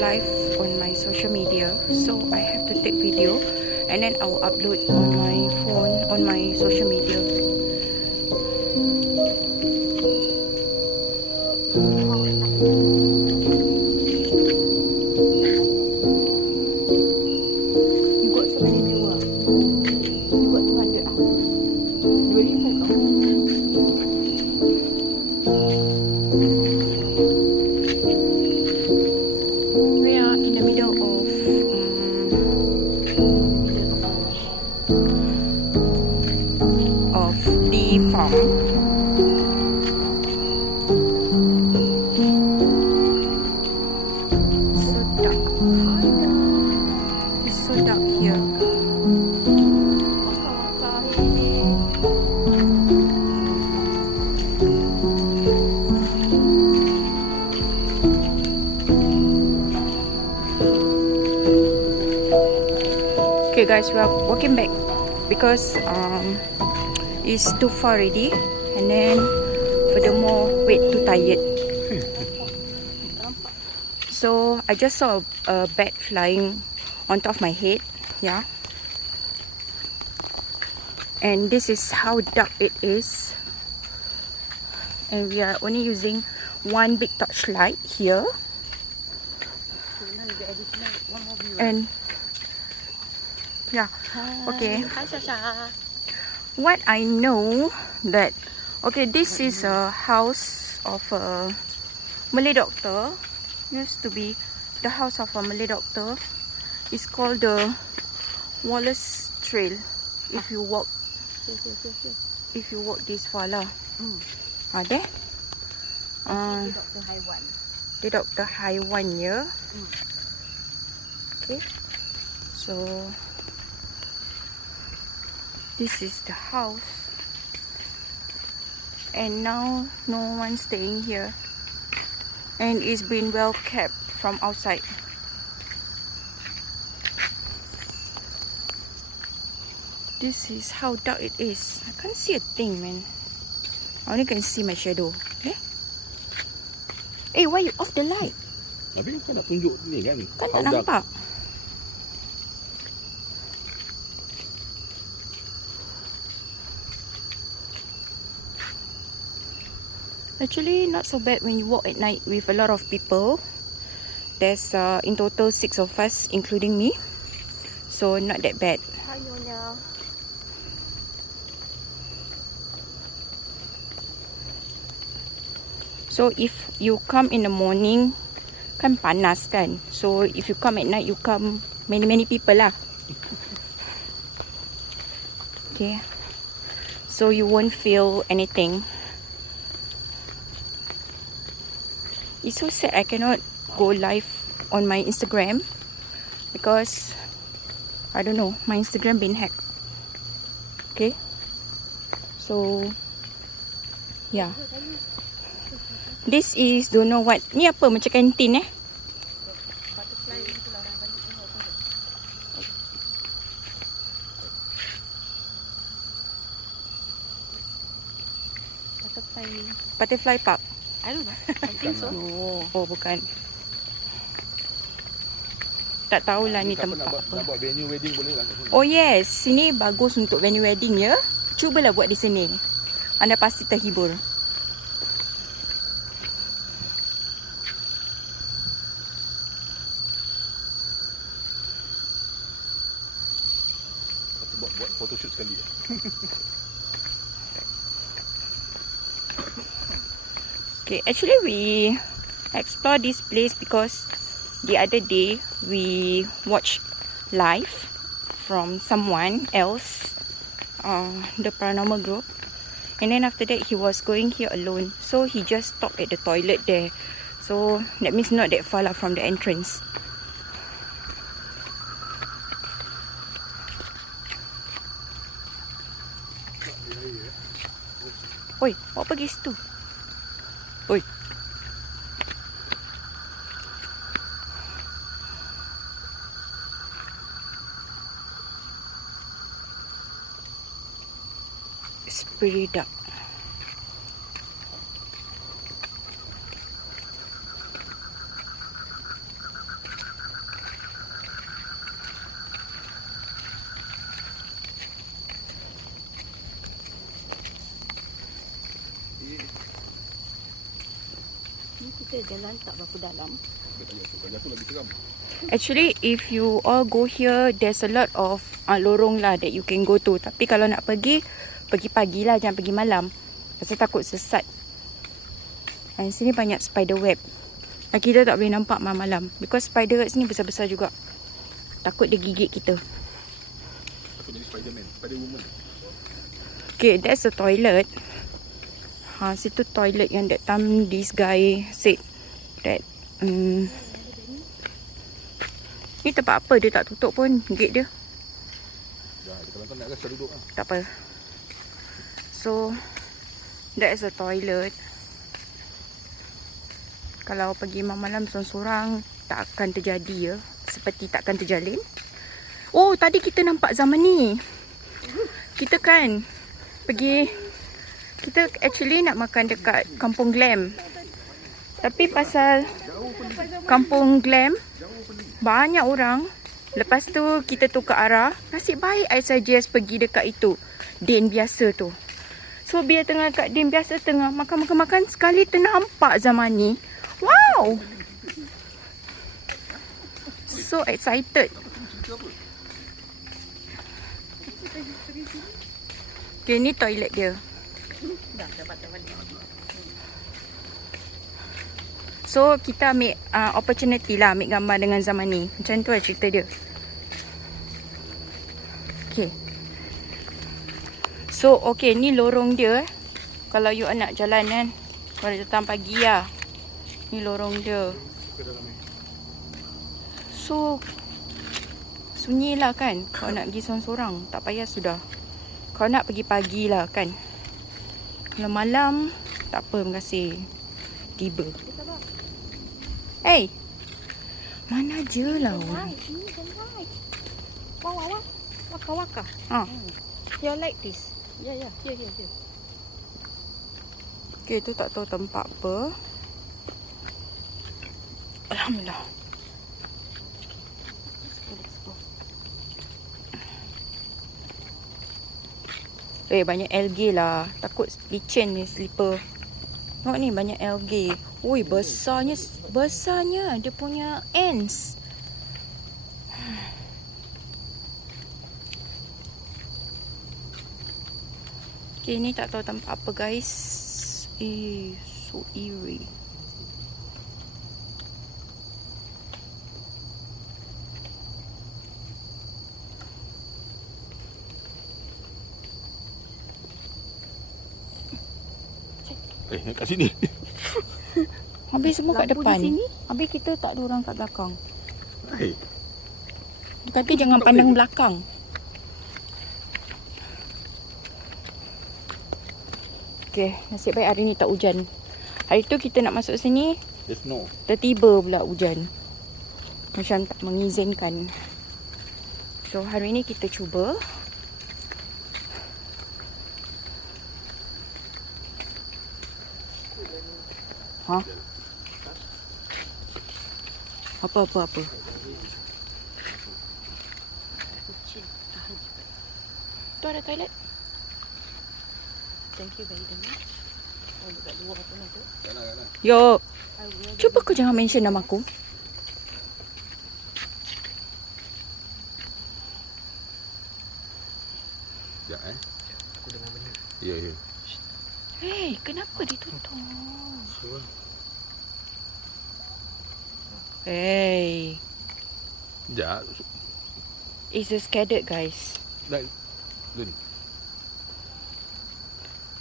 live on my social media, so I have to take video and then I will upload on my phone on my social media. You got so many viewers. You got 200 ah. 25 kau. We are in the middle of the farm. So dark. It's so dark here. Okay guys, we are walking back because it's too far already, and then furthermore wait, too tired. So I just saw a bat flying on top of my head, yeah. And this is how dark it is, and we are only using one big torchlight here. And yeah, okay. Hi, Saja. What I know that, okay, this is a house of a Malay doctor. Used to be the house of a Malay doctor. It's called the Wallace Trail. If you walk this far lah. There. Dr. Haiwan. The Dr. Haiwan, yeah. Okay. So this is the house, and now no one staying here, and it's been well kept from outside. This is how dark it is. I can't see a thing, man. I only can see my shadow. Eh, why you off the light? Tapi kau nak tunjuk ni kan? Kan tak nampak. Actually, not so bad when you walk at night with a lot of people. There's in total 6 of us, including me. So, not that bad. Hi, Nyonya. So, if you come in the morning, kan panas kan? So, if you come at night, you come many people lah. Okay. So, you won't feel anything. It's so sad I cannot go live on my Instagram because I don't know, my Instagram been hacked. Okay, so yeah, this is don't know what. Ni apa macam kantin Butterfly Park. I don't know. I think so. Oh, bukan. Tak tahulah ni tempat nak buat venue wedding boleh lah kat sini. Oh yes, sini bagus untuk venue wedding ya. Cubalah buat di sini. Anda pasti terhibur. Buat photoshoot sekali. Okay, actually we explore this place because the other day we watched live from someone else, the paranormal group, and then after that he was going here alone, so he just stopped at the toilet there. So that means not that far lah from the entrance. Oi, awak pergi situ. Oi. It's pretty dark. dia jalan tak berapa dalam. Kalau jatuh lagi seram. Actually, if you all go here, there's a lot of lorong lah that you can go to. Tapi kalau nak pergi, pergi pagi lah, jangan pergi malam. Pasal takut sesat. Dan sini banyak spider web. Dan kita tak boleh nampak malam-malam. Because spider kat sini besar-besar juga. Takut dia gigit kita. Takut jadi Spiderman, Spider-Woman. Okay, that's the toilet. Situ toilet yang that time this guy said that ni tempat apa, dia tak tutup pun gate dia. Dah, kalau kau nak rasa duduk lah. Tak apa. So that is the toilet. Kalau pergi malam-malam sorang-sorang tak akan terjadi ya. Seperti tak akan terjalin. Oh, tadi kita nampak zaman ni. Kita kan pergi, kita actually nak makan dekat Kampung Glam. Tapi pasal Kampung Glam banyak orang, lepas tu kita tukar arah. Nasib baik I suggest pergi dekat itu, din biasa tu. So bila tengah kat din biasa, tengah makan-makan sekali ternampak zaman ni. Wow, so excited. Okay, ni toilet dia. So kita ambil opportunity lah, ambil gambar dengan zaman ni. Macam tu lah cerita dia. Okay. So okay, ni lorong dia. Kalau you nak jalan kan, kalau datang pagi lah, ni lorong dia. So sunyi lah kan. Kalau nak pergi sorang-sorang, tak payah sudah. Kalau nak pergi pagi lah kan. Kalau malam, tak apa, terima kasih. Tiba. Hey, mana je lah orang. Ini sunlight. Wah. Waka. You like this? Yeah. Here. Okay, tu tak tahu tempat apa. Alhamdulillah. Let's go. Banyak algae lah. Takut licin ni slipper. Tengok ni, banyak algae. Ui, besarnya dia punya ants. Okay, ni tak tahu tempat apa guys. So eerie. Kat sini. Habis semua kat Lampu depan. di sini? Habis kita tak ada orang kat belakang. Hai. Dia kata jangan pandang belakang. Okay, nasib baik hari ni tak hujan. Hari tu kita nak masuk sini, There's no. tiba-tiba pula hujan. Macam tak mengizinkan. So hari ni kita cuba. Apa? Kucing. Tahan juga. Tu ada toilet. Thank you very much. Oh, dekat luar pun ada. Tak nak. Yo, I will cuba kau jangan mention nama aku. Sekejap Aku dengar benda. Ya. Hey, kenapa ditutup? Hey, Sekejap. it's a scattered guys. Dah. Dun.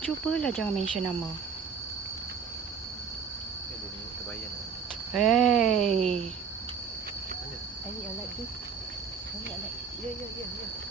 Cubalah jangan mention nama. Terbayang. Hey. I need like this. I need like. Yeah.